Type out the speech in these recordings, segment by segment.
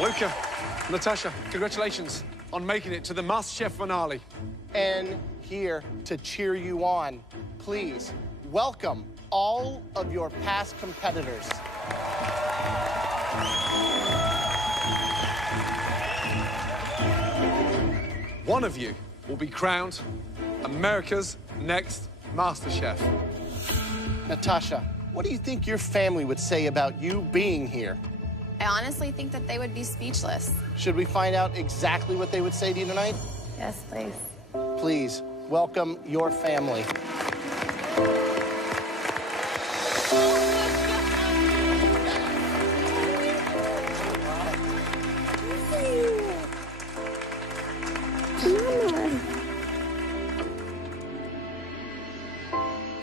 Luca, Natasha, congratulations on making it to the MasterChef finale. And here to cheer you on, please welcome all of your past competitors. One of you will be crowned America's next MasterChef. Natasha, what do you think your family would say about you being here? I honestly think that they would be speechless. Should we find out exactly what they would say to you tonight? Yes, please. Please welcome your family.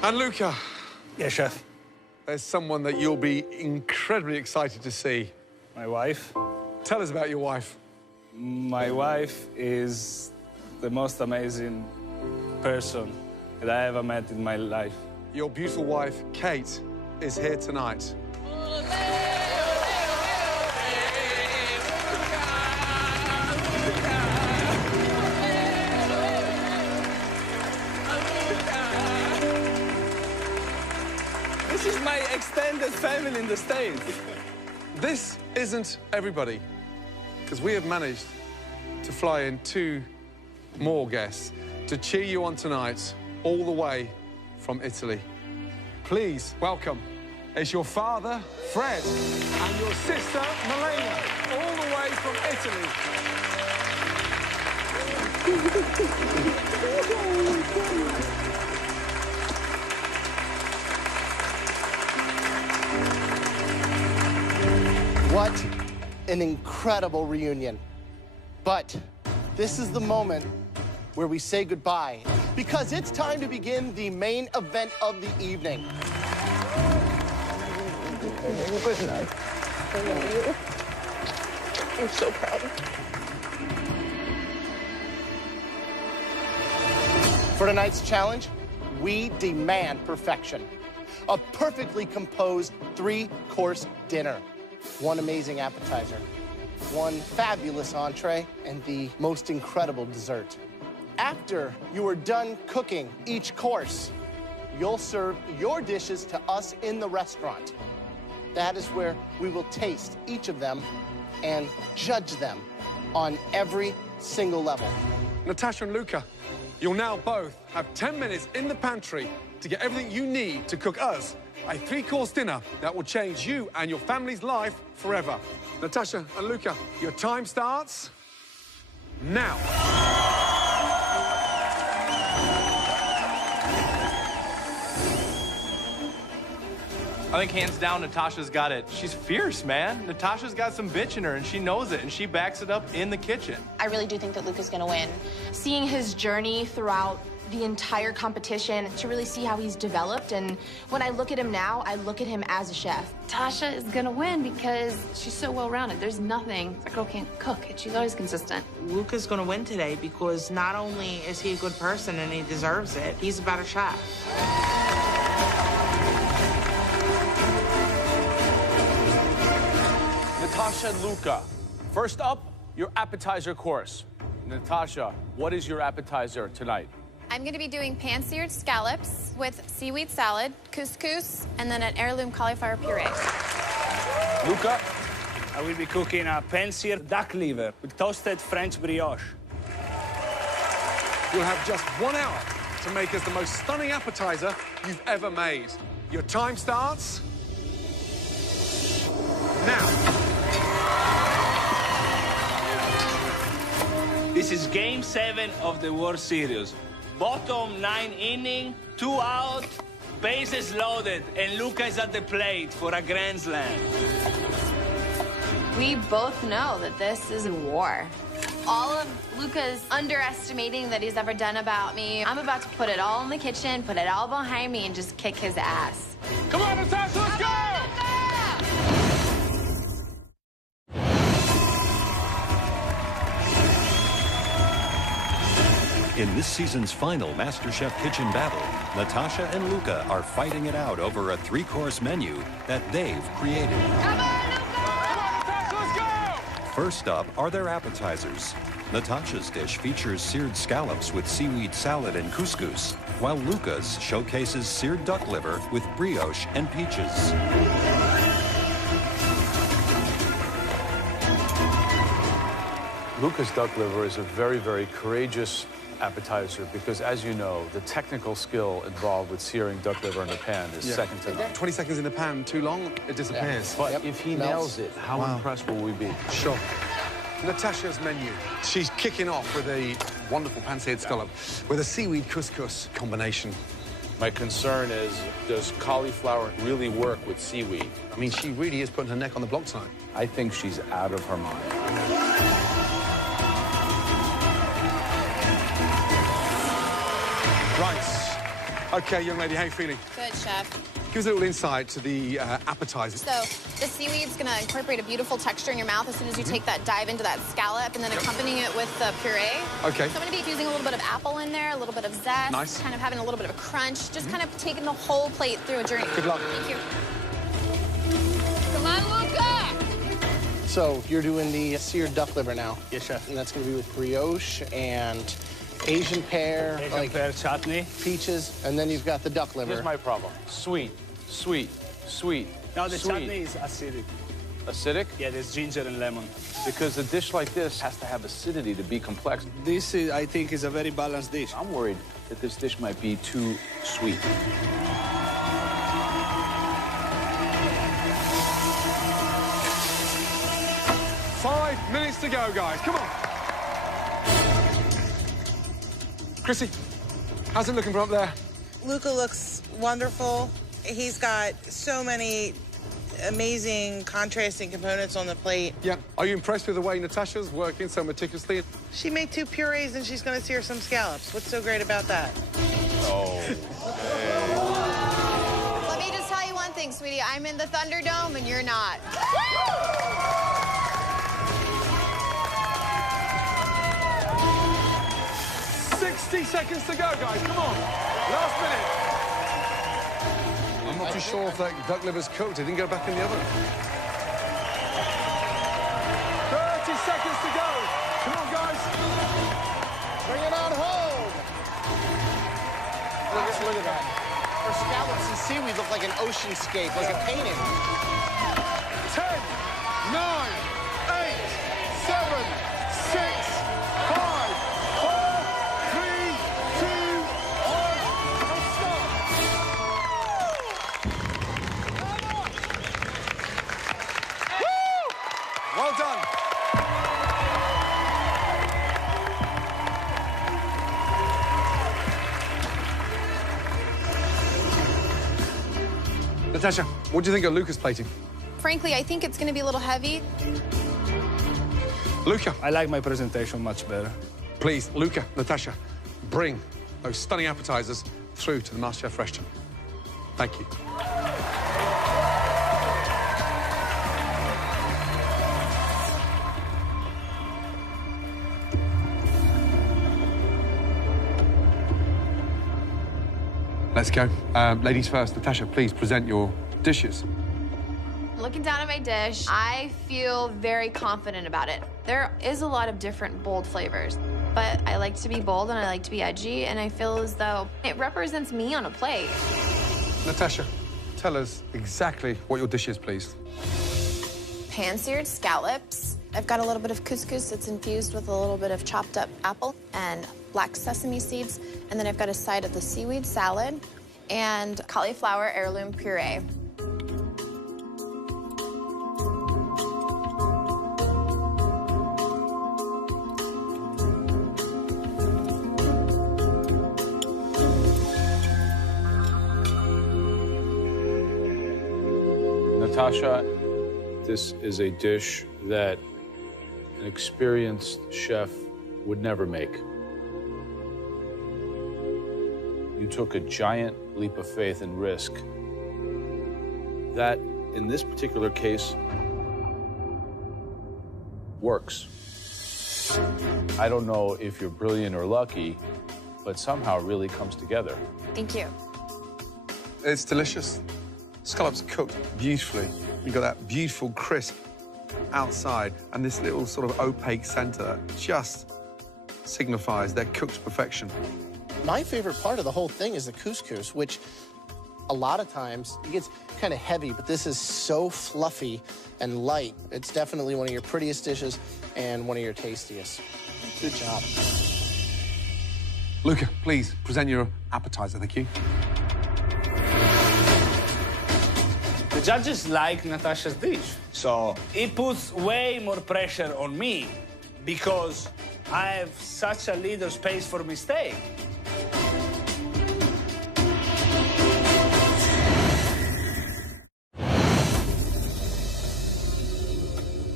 And Luca. Yes, chef. There's someone that you'll be incredibly excited to see. My wife. Tell us about your wife. My wife is the most amazing person that I ever met in my life. Your beautiful wife, Kate, is here tonight. This is my extended family in the States. This isn't everybody, because we have managed to fly in 2 more guests to cheer you on tonight, all the way from Italy. Please welcome, it's your father, Fred, and your sister, Milena, all the way from Italy. What an incredible reunion. But this is the moment where we say goodbye, because it's time to begin the main event of the evening. Good night. I'm so proud. For tonight's challenge, we demand perfection. A perfectly composed 3-course dinner. 1 amazing appetizer, 1 fabulous entree, and the most incredible dessert. After you are done cooking each course, you'll serve your dishes to us in the restaurant. That is where we will taste each of them and judge them on every single level. Natasha and Luca, you'll now both have 10 minutes in the pantry to get everything you need to cook us a 3-course dinner that will change you and your family's life forever. Natasha and Luca, your time starts now. I think hands down, Natasha's got it. She's fierce, man. Natasha's got some bitch in her, and she knows it, and she backs it up in the kitchen. I really do think that Luca's gonna win. Seeing his journey throughout the entire competition to really see how he's developed, and when I look at him now, I look at him as a chef. Tasha is gonna win because she's so well-rounded. There's nothing. That girl can't cook, and she's always consistent. Luca's gonna win today because not only is he a good person and he deserves it, he's a better chef. Natasha and Luca, first up, your appetizer course. Natasha, what is your appetizer tonight? I'm gonna be doing pan-seared scallops with seaweed salad, couscous, and then an heirloom cauliflower puree. Luca? I will be cooking a pan-seared duck liver with toasted French brioche. You'll have just 1 hour to make us the most stunning appetizer you've ever made. Your time starts now. This is Game 7 of the World Series. Bottom 9 inning, 2 out, bases loaded, and Luca is at the plate for a grand slam. We both know that this is a war. All of Luca's underestimating that he's ever done about me, I'm about to put it all in the kitchen, put it all behind me, and just kick his ass. Come on, Natasha, let's go! In this season's final MasterChef kitchen battle, Natasha and Luca are fighting it out over a 3-course menu that they've created. Come on, Natasha, let's go! First up are their appetizers. Natasha's dish features seared scallops with seaweed salad and couscous, while Luca's showcases seared duck liver with brioche and peaches. Luca's duck liver is a very, very courageous appetizer because, as you know, the technical skill involved with searing duck liver in a pan is second to none. 20 seconds in the pan, too long, it disappears. But if he nails it, how impressed will we be? Sure. Natasha's menu. She's kicking off with a wonderful pan-seared scallop with a seaweed couscous combination. My concern is, does cauliflower really work with seaweed? I mean, she really is putting her neck on the block tonight. I think she's out of her mind. Right. Okay, young lady, how are you feeling? Good, chef. Give us a little insight to the appetizers. So the seaweed's gonna incorporate a beautiful texture in your mouth as soon as you take that dive into that scallop, and then accompanying it with the puree. Okay. So I'm gonna be using a little bit of apple in there, a little bit of zest. Nice. Kind of having a little bit of a crunch, just kind of taking the whole plate through a journey. Good luck. Thank you. Come on, Luca! So you're doing the seared duck liver now. Yes, chef. And that's gonna be with brioche and Asian pear, pear chutney. peaches, and then you've got the duck liver. Here's my problem. Sweet, sweet, sweet. No, the sweet. chutney is acidic. Acidic? Yeah, there's ginger and lemon. Because a dish like this has to have acidity to be complex. This, is, I think, is a very balanced dish. I'm worried that this dish might be too sweet. Five minutes to go, guys. Come on. Chrissy, how's it looking from up there? Luca looks wonderful. He's got so many amazing contrasting components on the plate. Yeah. Are you impressed with the way Natasha's working so meticulously? She made 2 purees and she's gonna sear some scallops. What's so great about that? Oh. Let me just tell you one thing, sweetie. I'm in the Thunderdome and you're not. 60 seconds to go, guys. Come on. Last minute. I'm not too sure if that duck liver's cooked. It didn't go back in the oven. 30 seconds to go. Come on, guys. Bring it on home. Look at that. Her scallops and seaweed look like an oceanscape, like a painting. 10, 9, 8, 7, 6, 5, 4, 3, 2, 1, and stop. Woo! Well done. Natasha, what do you think of Luca's plating? Frankly, I think it's gonna be a little heavy. Luca. I like my presentation much better. Please, Luca, Natasha, bring those stunning appetizers through to the MasterChef restaurant. Thank you. Let's go. Ladies first. Natasha, please present your dishes. Looking down at my dish, I feel very confident about it. There is a lot of different bold flavors, but I like to be bold and I like to be edgy, and I feel as though it represents me on a plate. Natasha, tell us exactly what your dish is, please. Pan-seared scallops. I've got a little bit of couscous that's infused with a little bit of chopped up apple and black sesame seeds. And then I've got a side of the seaweed salad and cauliflower heirloom puree. Natasha, this is a dish that an experienced chef would never make. You took a giant leap of faith and risk that, in this particular case, works. I don't know if you're brilliant or lucky, but somehow it really comes together. Thank you. It's delicious. Scallops cooked beautifully. You got that beautiful, crisp outside and this little sort of opaque center just signifies they're cooked to perfection. My favorite part of the whole thing is the couscous, which a lot of times it gets kind of heavy, but this is so fluffy and light. It's definitely one of your prettiest dishes and one of your tastiest. Good job. Luca, please present your appetizer, thank you. The judges like Natasha's dish, so it puts way more pressure on me because I have such a little space for mistake.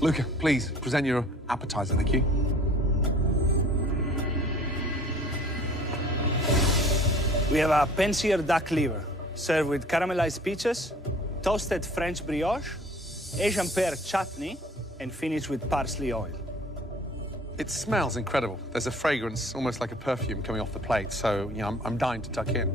Luca, please present your appetizer, thank you. We have a pan-seared duck liver, served with caramelized peaches, toasted French brioche, Asian pear chutney, and finished with parsley oil. It smells incredible. There's a fragrance, almost like a perfume, coming off the plate, so, you know, I'm dying to tuck in.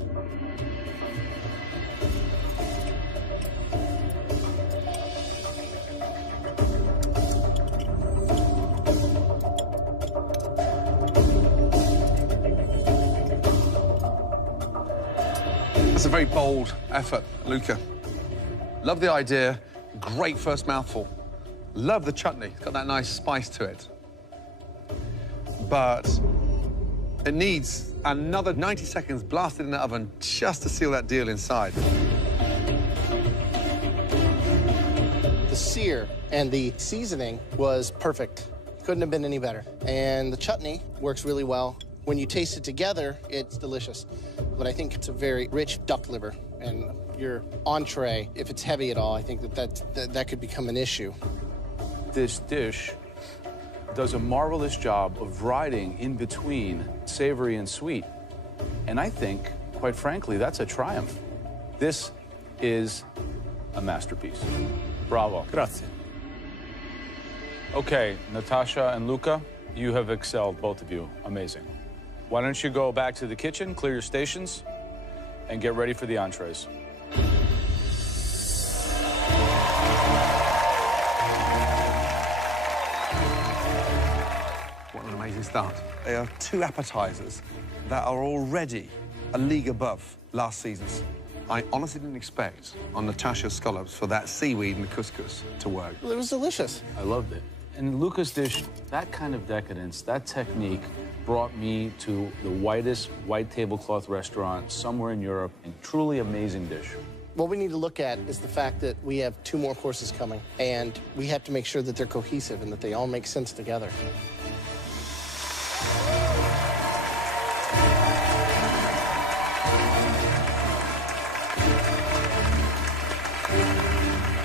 That's a very bold effort, Luca. Love the idea, great first mouthful. Love the chutney, it's got that nice spice to it. But it needs another 90 seconds blasted in the oven just to seal that deal inside. The sear and the seasoning was perfect. Couldn't have been any better. And the chutney works really well. When you taste it together, it's delicious. But I think it's a very rich duck liver. And your entree, if it's heavy at all, I think that could become an issue. This dish does a marvelous job of riding in between savory and sweet. And I think, quite frankly, that's a triumph. This is a masterpiece. Bravo. Grazie. Okay, Natasha and Luca, you have excelled, both of you. Amazing. Why don't you go back to the kitchen, clear your stations, and get ready for the entrees. What an amazing start. There are two appetizers that are already a league above last season's. I honestly didn't expect on Natasha's scallops for that seaweed and the couscous to work. It was delicious. I loved it. And Luca's dish, that kind of decadence, that technique brought me to the whitest white tablecloth restaurant somewhere in Europe, and truly amazing dish. What we need to look at is the fact that we have 2 more courses coming, and we have to make sure that they're cohesive and that they all make sense together.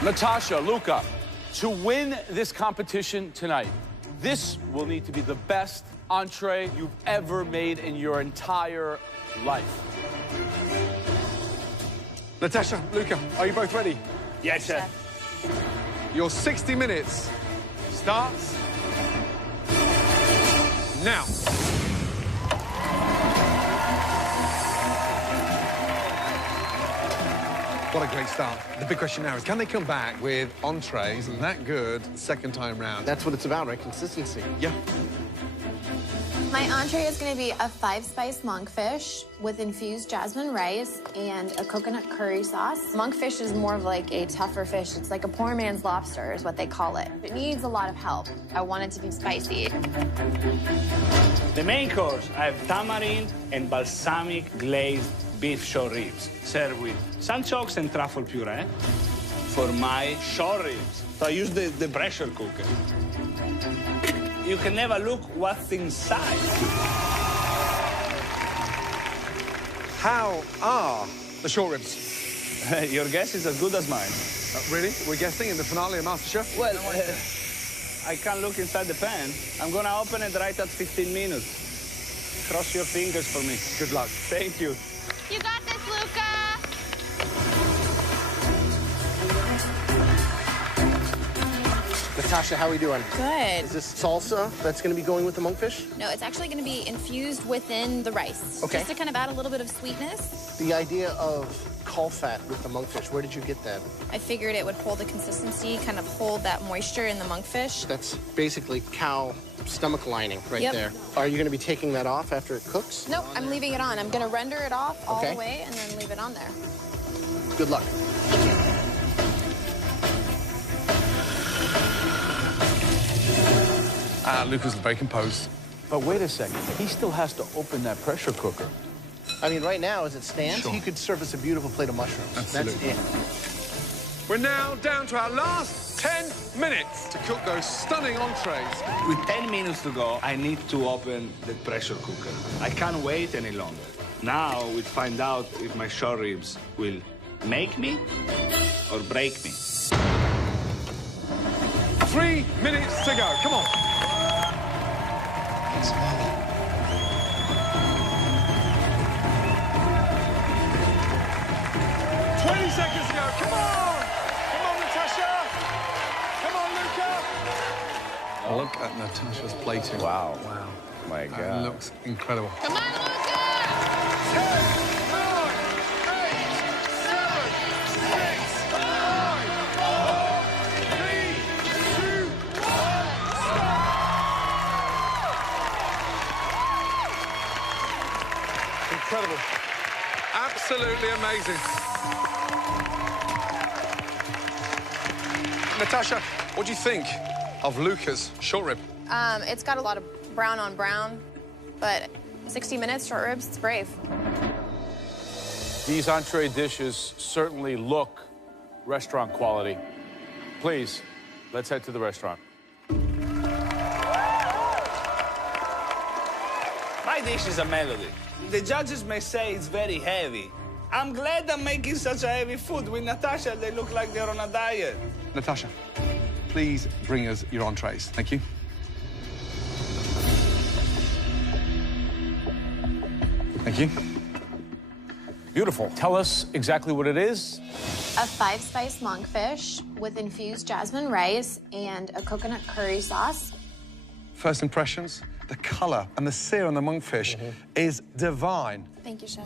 Natasha, Luca, to win this competition tonight, this will need to be the best entree you've ever made in your entire life. Natasha, Luca, are you both ready? Yes, sir. Your 60 minutes starts now. What a great start. The big question now is, can they come back with entrees that good second time round? That's what it's about, right? Consistency. Yeah. My entree is going to be a 5-spice monkfish with infused jasmine rice and a coconut curry sauce. Monkfish is more of like a tougher fish. It's like a poor man's lobster is what they call it. It needs a lot of help. I want it to be spicy. The main course, I have tamarind and balsamic glazed beef short ribs, served with sunchokes and truffle puree. For my short ribs, so I use the pressure cooker. You can never look what's inside. How are the short ribs? Your guess is as good as mine. Really? We're guessing in the finale of MasterChef? Well, I can't look inside the pan. I'm gonna open it right at 15 minutes. Cross your fingers for me. Good luck. Thank you. You got this, Luca. Natasha, how are we doing? Good. Is this salsa that's going to be going with the monkfish? No, it's actually going to be infused within the rice. Okay. Just to kind of add a little bit of sweetness. The idea of caul fat with the monkfish. Where did you get that? I figured it would hold the consistency, kind of hold that moisture in the monkfish. That's basically cow stomach lining right Yep. there. Are you going to be taking that off after it cooks? Nope, I'm leaving it on. I'm going to render it off all Okay. the way and then leave it on there. Good luck. Lucas is very composed. But wait a second. He still has to open that pressure cooker. I mean, right now, as it stands, Sure. he could serve us a beautiful plate of mushrooms. Absolutely. That's it. We're now down to our last 10 minutes to cook those stunning entrees. With 10 minutes to go, I need to open the pressure cooker. I can't wait any longer. Now we'll find out if my short ribs will make me or break me. 3 minutes to go. Come on. 20 seconds to go. Come on. Come on, Natasha. Come on, Luca. Look at Natasha's plating. Wow. Wow. My That God. looks incredible. Come on, Luca! 10, 9, 8, 7, 6, 5, 4, 3, 2, 1, stop! Incredible. Absolutely amazing. Natasha, what do you think of Luca's short rib? It's got a lot of brown on brown, but 60 minutes, short ribs, it's brave. These entree dishes certainly look restaurant quality. Please, let's head to the restaurant. My dish is a melody. The judges may say it's very heavy. I'm glad I'm making such a heavy food. With Natasha, they look like they're on a diet. Natasha, please bring us your entrees. Thank you. Thank you. Beautiful. Tell us exactly what it is. A 5-spice monkfish with infused jasmine rice and a coconut curry sauce. First impressions, the color and the sear on the monkfish is divine. Thank you, Chef.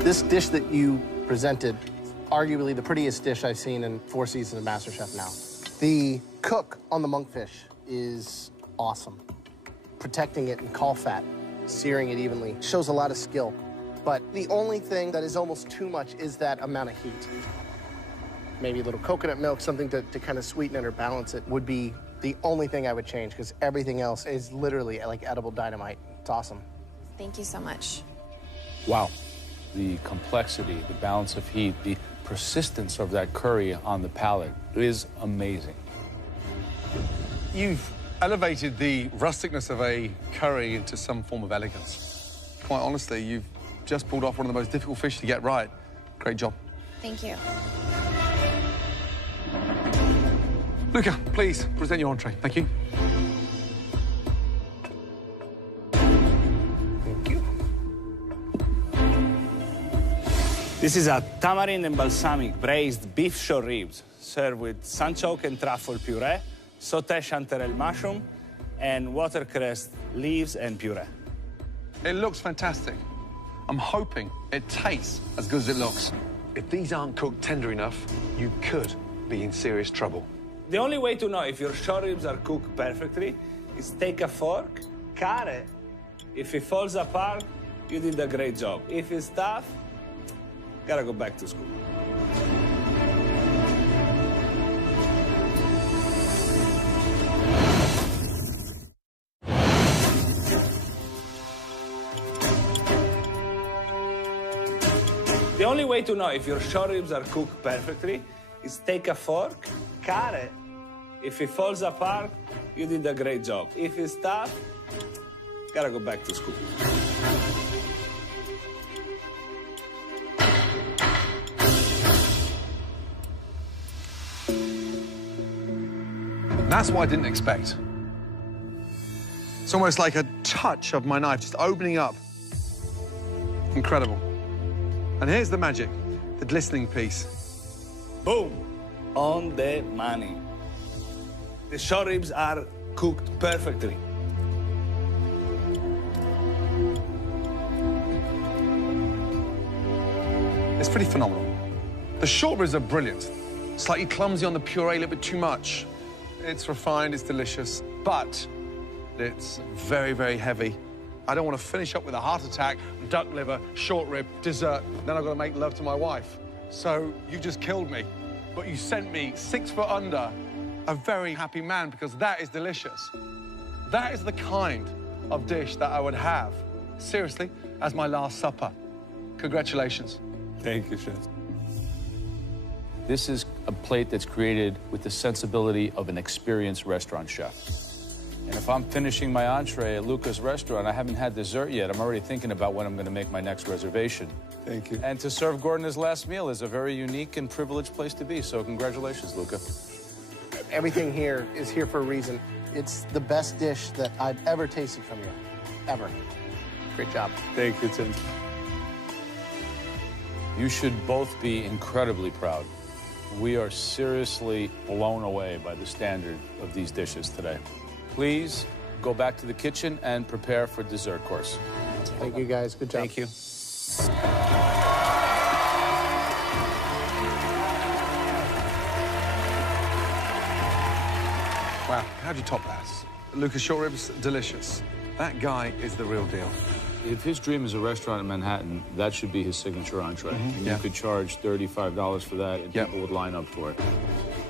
This dish that you presented, arguably the prettiest dish I've seen in 4 seasons of MasterChef now. The cook on the monkfish is awesome. Protecting it in caul fat, searing it evenly, shows a lot of skill. But the only thing that is almost too much is that amount of heat. Maybe a little coconut milk, something to kind of sweeten it or balance it would be the only thing I would change, because everything else is literally like edible dynamite. It's awesome. Thank you so much. Wow. The complexity, the balance of heat, the persistence of that curry on the palate is amazing. You've elevated the rusticness of a curry into some form of elegance. Quite honestly, you've just pulled off one of the most difficult fish to get right. Great job. Thank you. Luca, please present your entree. Thank you. This is a tamarind and balsamic braised beef short ribs, served with sunchoke and truffle puree, sauté chanterelle mushroom, and watercress leaves and puree. It looks fantastic. I'm hoping it tastes as good as it looks. If these aren't cooked tender enough, you could be in serious trouble. The only way to know if your short ribs are cooked perfectly is take a fork, cut it. If it falls apart, you did a great job. If it's tough, gotta go back to school. The only way to know if your short ribs are cooked perfectly is take a fork, cut it. If it falls apart, you did a great job. If it's tough, gotta go back to school. That's what I didn't expect. It's almost like a touch of my knife just opening up. Incredible. And here's the magic, the glistening piece. Boom! On the money. The short ribs are cooked perfectly. It's pretty phenomenal. The short ribs are brilliant. Slightly clumsy on the puree, a little bit too much. It's refined, it's delicious, but it's very, very heavy. I don't want to finish up with a heart attack, duck liver, short rib, dessert, then I've got to make love to my wife. So you just killed me, but you sent me 6 foot under, a very happy man, because that is delicious. That is the kind of dish that I would have, seriously, as my last supper. Congratulations. Thank you, Chef. This is a plate that's created with the sensibility of an experienced restaurant chef. And if I'm finishing my entree at Luca's restaurant, I haven't had dessert yet. I'm already thinking about when I'm going to make my next reservation. Thank you. And to serve Gordon his last meal is a very unique and privileged place to be. So congratulations, Luca. Everything here is here for a reason. It's the best dish that I've ever tasted from you, ever. Great job. Thank you, Tim. You should both be incredibly proud. We are seriously blown away by the standard of these dishes today. Please go back to the kitchen and prepare for dessert course. Thank you, guys. Good job. Thank you. Wow, how'd you top that? Lucas short ribs, delicious. That guy is the real deal. If his dream is a restaurant in Manhattan, that should be his signature entree. And you could charge $35 for that, and people would line up for it.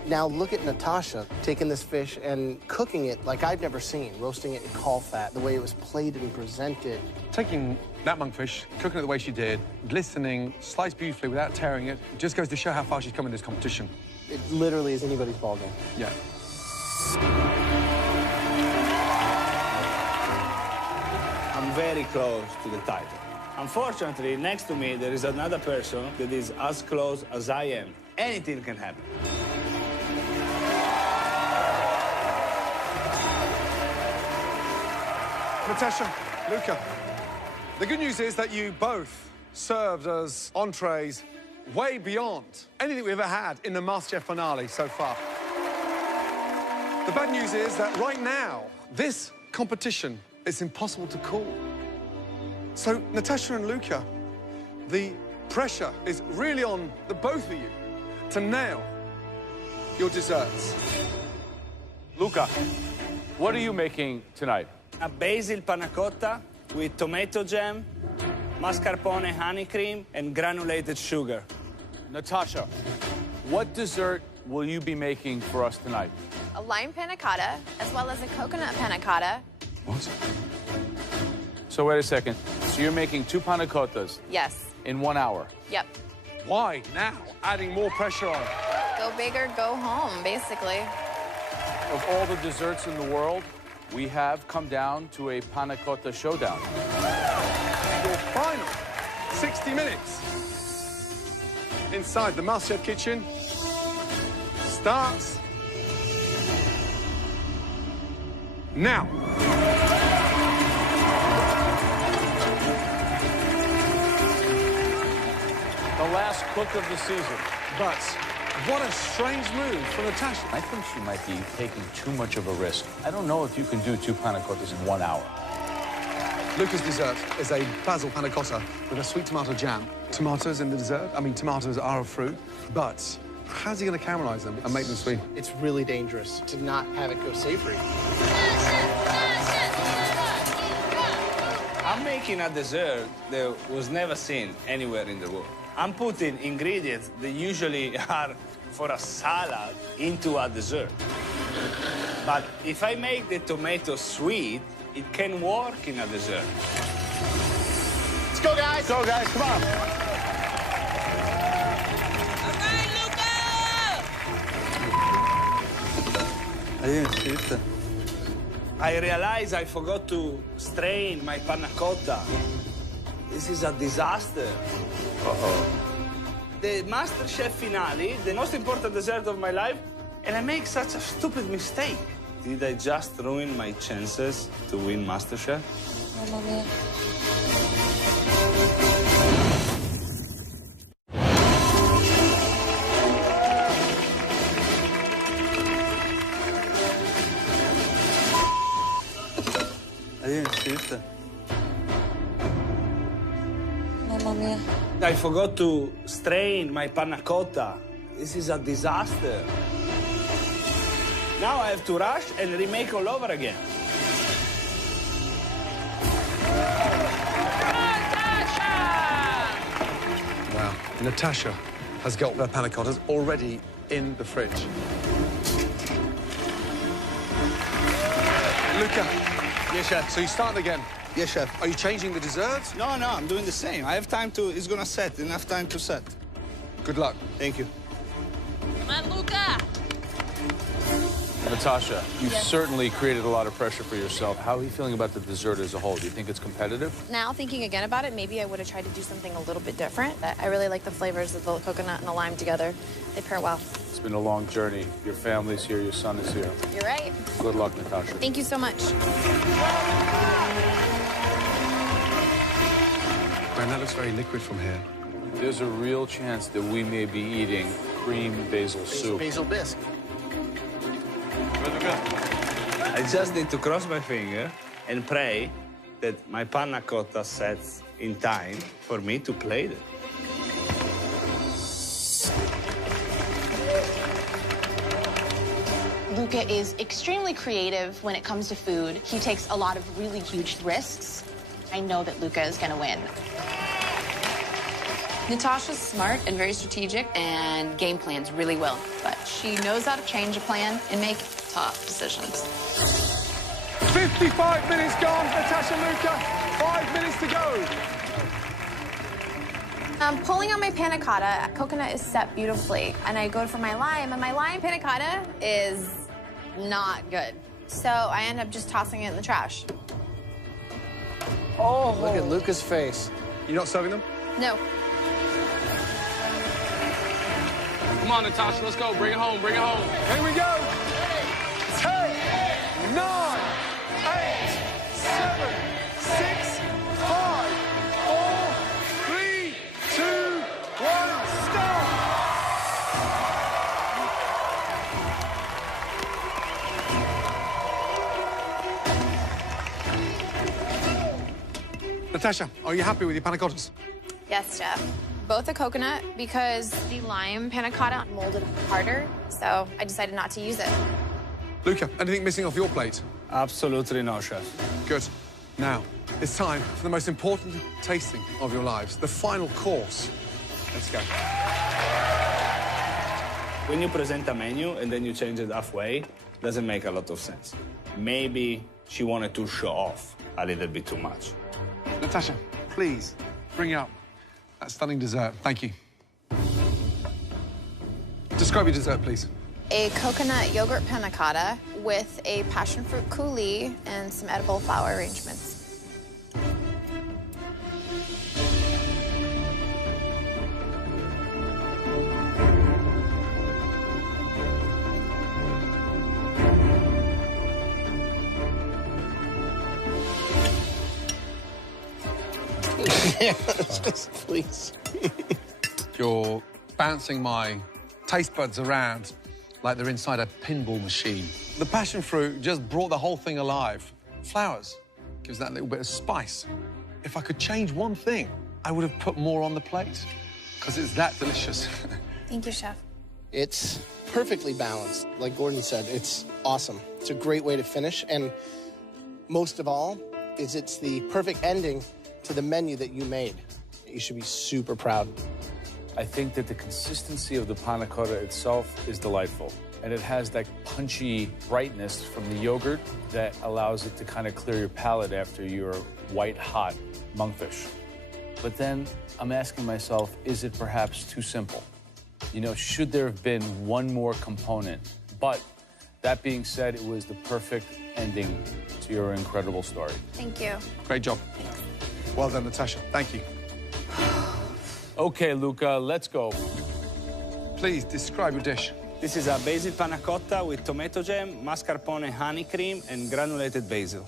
Now look at Natasha taking this fish and cooking it like I've never seen, roasting it in caul fat, the way it was plated and presented. Taking that monkfish, cooking it the way she did, glistening, sliced beautifully without tearing it, just goes to show how far she's come in this competition. It literally is anybody's ballgame. Yeah. I'm very close to the title. Unfortunately, next to me, there is another person that is as close as I am. Anything can happen. Natasha, Luca, the good news is that you both served as entrees way beyond anything we've ever had in the MasterChef finale so far. The bad news is that right now, this competition is impossible to call. So, Natasha and Luca, the pressure is really on the both of you to nail your desserts. Luca, what are you making tonight? A basil panna cotta with tomato jam, mascarpone honey cream, and granulated sugar. Natasha, what dessert will you be making for us tonight? A lime panna cotta, as well as a coconut panna cotta. What? So wait a second. So you're making 2 panna cottas Yes. in 1 hour? Yep. Why now? Adding more pressure on. Go big or go home, basically. Of all the desserts in the world, we have come down to a panna cotta showdown. Your final 60 minutes inside the MasterChef kitchen starts now. The last cook of the season. But what a strange move from Natasha. I think she might be taking too much of a risk. I don't know if you can do 2 panna cottas in 1 hour. Luca's dessert is a basil panna cotta with a sweet tomato jam. Tomatoes in the dessert. I mean, tomatoes are a fruit, but how's he going to caramelize them and make them sweet? It's really dangerous to not have it go savory. I'm making a dessert that was never seen anywhere in the world. I'm putting ingredients that usually are for a salad into a dessert. But if I make the tomato sweet, it can work in a dessert. Let's go, guys. Go, guys, come on. I didn't see it. I realized I forgot to strain my panna cotta. This is a disaster. Uh-oh. The MasterChef finale, the most important dessert of my life, and I make such a stupid mistake. Did I just ruin my chances to win MasterChef? Mamma mia. I forgot to strain my panna cotta. This is a disaster. Now I have to rush and remake all over again. Wow. Natasha has got her panna cottas already in the fridge. Luca. Yes, chef. So you start again. Yes, chef. Are you changing the desserts? No, I'm doing the same. I have time to, it's gonna set, enough time to set. Good luck. Thank you. Come on, Luca. Natasha, you've certainly created a lot of pressure for yourself. How are you feeling about the dessert as a whole? Do you think it's competitive? Now, thinking again about it, maybe I would have tried to do something a little bit different. I really like the flavors of the coconut and the lime together. They pair well. It's been a long journey. Your family's here, your son is here. You're right. Good luck, Natasha. Thank you so much. Man, that looks very liquid from here. There's a real chance that we may be eating cream basil soup. Basil bisque. I just need to cross my finger and pray that my panna cotta sets in time for me to plate it. Luca is extremely creative when it comes to food. He takes a lot of really huge risks. I know that Luca is going to win. Natasha's smart and very strategic and game plans really well, but she knows how to change a plan and make tough decisions. 55 minutes gone, Natasha, Luca. 5 minutes to go. I'm pulling out my panna cotta. Coconut is set beautifully, and I go for my lime, and my lime panna cotta is not good. So I end up just tossing it in the trash. Oh, look at Luca's face. You're not serving them? No. Come on, Natasha, let's go. Bring it home, bring it home. Here we go. 10, 9, 8, 7, 6, 5, 4, 3, 2, 1, start. Natasha, are you happy with your panna cottas? Yes, Chef. Both the coconut, because the lime panna cotta molded harder, so I decided not to use it. Luca, anything missing off your plate? Absolutely no, chef. Good. Now, it's time for the most important tasting of your lives, the final course. Let's go. When you present a menu and then you change it halfway, doesn't make a lot of sense. Maybe she wanted to show off a little bit too much. Natasha, please bring up that stunning dessert. Thank you. Describe your dessert, please. A coconut yogurt panna cotta with a passion fruit coulis and some edible flower arrangements. Just please. You're bouncing my taste buds around like they're inside a pinball machine. The passion fruit just brought the whole thing alive. Flowers gives that little bit of spice. If I could change one thing, I would have put more on the plate because it's that delicious. Thank you, Chef. It's perfectly balanced. Like Gordon said, it's awesome. It's a great way to finish. And most of all, it's the perfect ending to the menu that you made. You should be super proud. I think that the consistency of the panna cotta itself is delightful. And it has that punchy brightness from the yogurt that allows it to kind of clear your palate after your white-hot monkfish. But then I'm asking myself, is it perhaps too simple? You know, should there have been one more component? But that being said, it was the perfect ending to your incredible story. Thank you. Great job. Well done, Natasha. Thank you. Okay, Luca, let's go. Please describe your dish. This is a basil panna cotta with tomato jam, mascarpone honey cream, and granulated basil.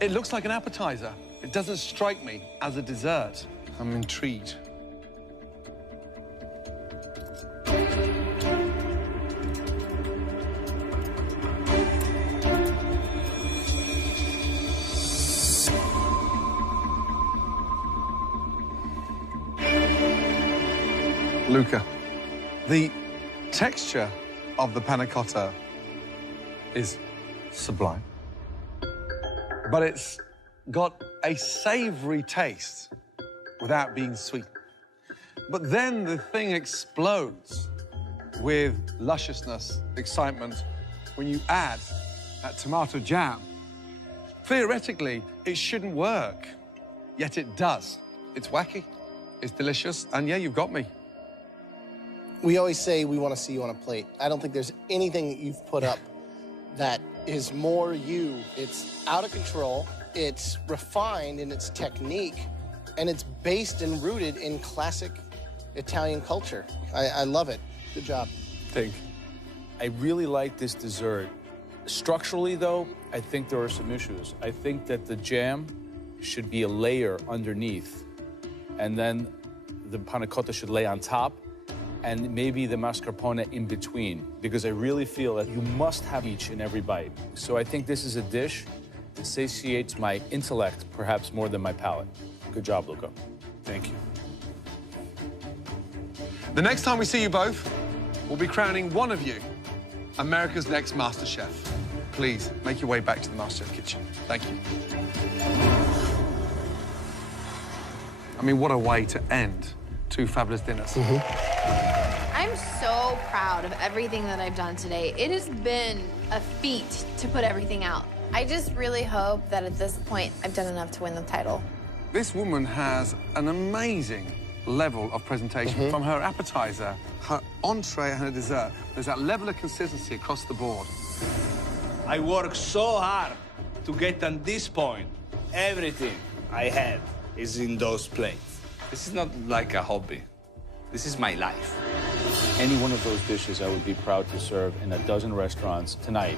It looks like an appetizer. It doesn't strike me as a dessert. I'm intrigued. Luca. The texture of the panna cotta is sublime, but it's got a savory taste without being sweet. But then the thing explodes with lusciousness, excitement, when you add that tomato jam. Theoretically, it shouldn't work, yet it does. It's wacky, it's delicious, and yeah, you've got me. We always say we want to see you on a plate. I don't think there's anything that you've put up that is more you. It's out of control, it's refined in its technique, and it's based and rooted in classic Italian culture. I love it. Good job. Thank you. I really like this dessert. Structurally, though, I think there are some issues. I think that the jam should be a layer underneath, and then the panna cotta should lay on top, and maybe the mascarpone in between, because I really feel that you must have each in every bite. So I think this is a dish that satiates my intellect perhaps more than my palate. Good job, Luca. Thank you. The next time we see you both, we'll be crowning one of you America's next MasterChef. Please, make your way back to the MasterChef kitchen. Thank you. I mean, what a way to end two fabulous dinners. I'm so proud of everything that I've done today. It has been a feat to put everything out. I just really hope that at this point, I've done enough to win the title. This woman has an amazing level of presentation. From her appetizer, her entree, and her dessert. There's that level of consistency across the board. I worked so hard to get on this point. Everything I had is in those plates. This is not like a hobby. This is my life. Any one of those dishes I would be proud to serve in a dozen restaurants tonight.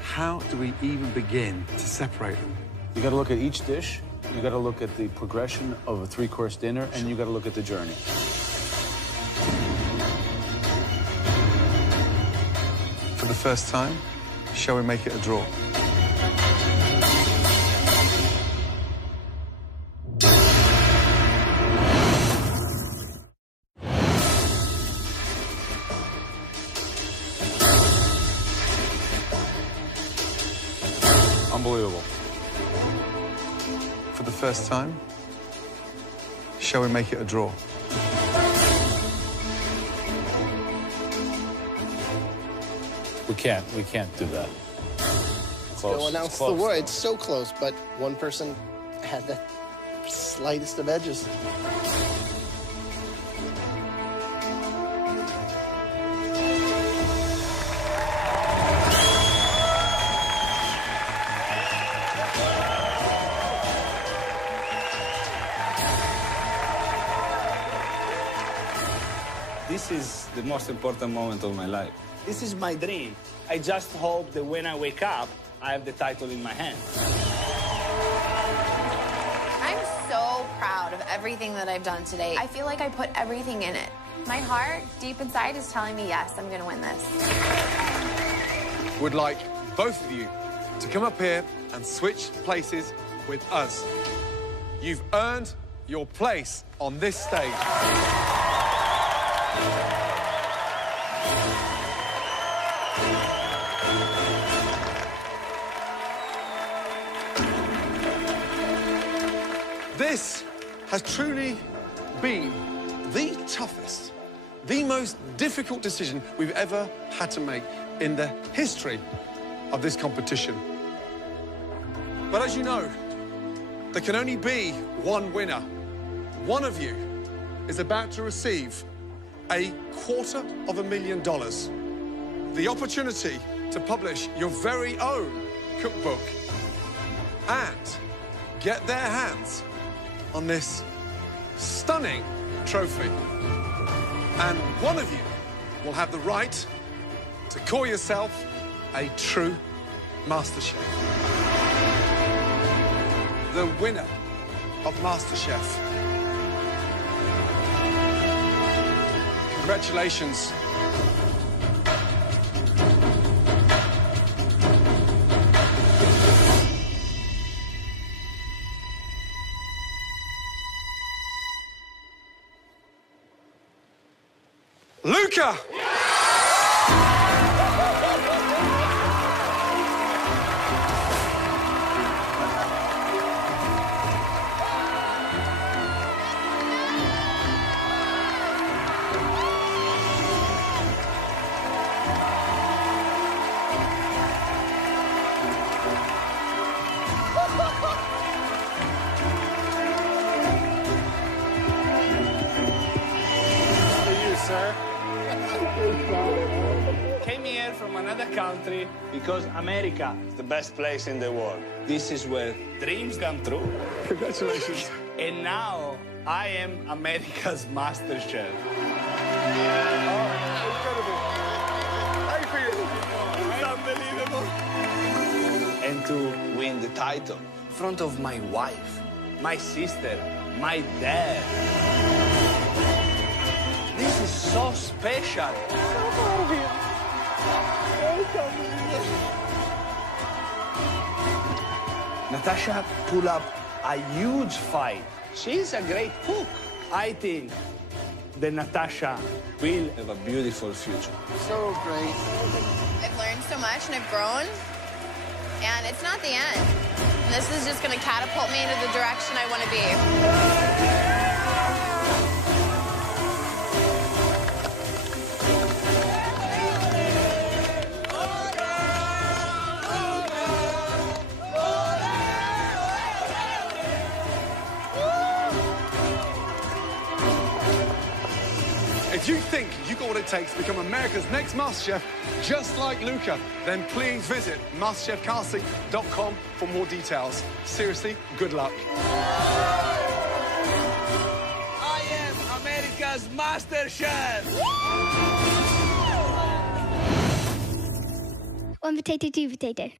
How do we even begin to separate them? You gotta look at each dish, you gotta look at the progression of a three-course dinner, and you gotta look at the journey. For the first time, shall we make it a draw? Unbelievable. For the first time, shall we make it a draw? We can't do that. Close. Go announce the word. It's so close, but one person had the slightest of edges. This is the most important moment of my life. This is my dream. I just hope that when I wake up, I have the title in my hand. I'm so proud of everything that I've done today. I feel like I put everything in it. My heart, deep inside, is telling me, yes, I'm gonna win this. Would like both of you to come up here and switch places with us. You've earned your place on this stage. This has truly been the toughest, the most difficult decision we've ever had to make in the history of this competition. But as you know, there can only be one winner. One of you is about to receive $250,000. The opportunity to publish your very own cookbook and get their hands on this stunning trophy. And one of you will have the right to call yourself a true MasterChef. The winner of MasterChef. Congratulations. Luca! Came here from another country because America is the best place in the world. This is where dreams come true. Congratulations. And now I am America's MasterChef. Incredible. How you feeling? It's unbelievable. And to win the title in front of my wife, my sister, my dad. This is so special. Natasha pulled up a huge fight. She's a great cook. I think that Natasha will have a beautiful future. So great. I've learned so much and I've grown, and it's not the end. This is just going to catapult me into the direction I want to be. If you think you got what it takes to become America's next MasterChef, just like Luca, then please visit MasterChefCasting.com for more details. Seriously, good luck. I am America's MasterChef! 1 potato, 2 potato.